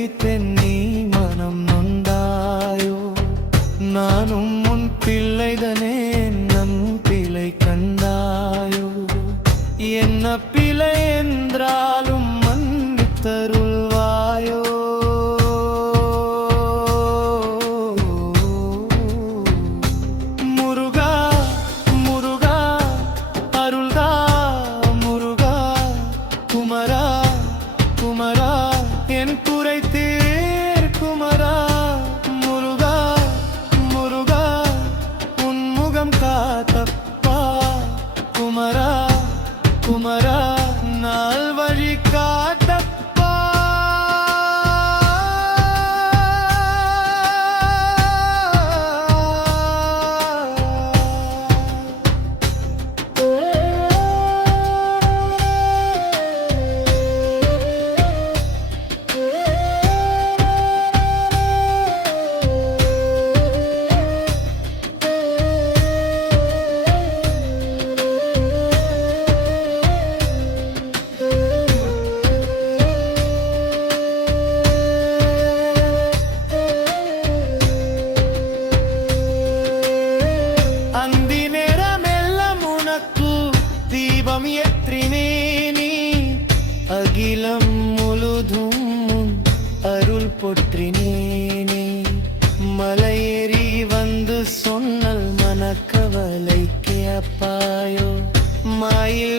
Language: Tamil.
வைத்தேன், நீ மனம் நொந்தாயோ? நானும் உன் பிள்ளைதனே, நம் பிழை கண்டாயோ? என்ன பிழை என்றாலும் மன்னித்தருள்வாயோ? முருகா முருகா அருள்தா முருகா, குமரா குமரா என் குறை தீர் குமரா. முருகா முருகா உன் முகம் காத்தப்பா, குமரா குமரா நாள் வழி காட்டப்பா. அந்தி நேரமெல்லாம் உனக்கு தீபம் ஏற்றினேனே, அகிலம் முழுதும் அருள் போற்றினேனே. மலையேறி வந்து சொன்னல் மனக்கவலை கேப்பாயோ? மயில்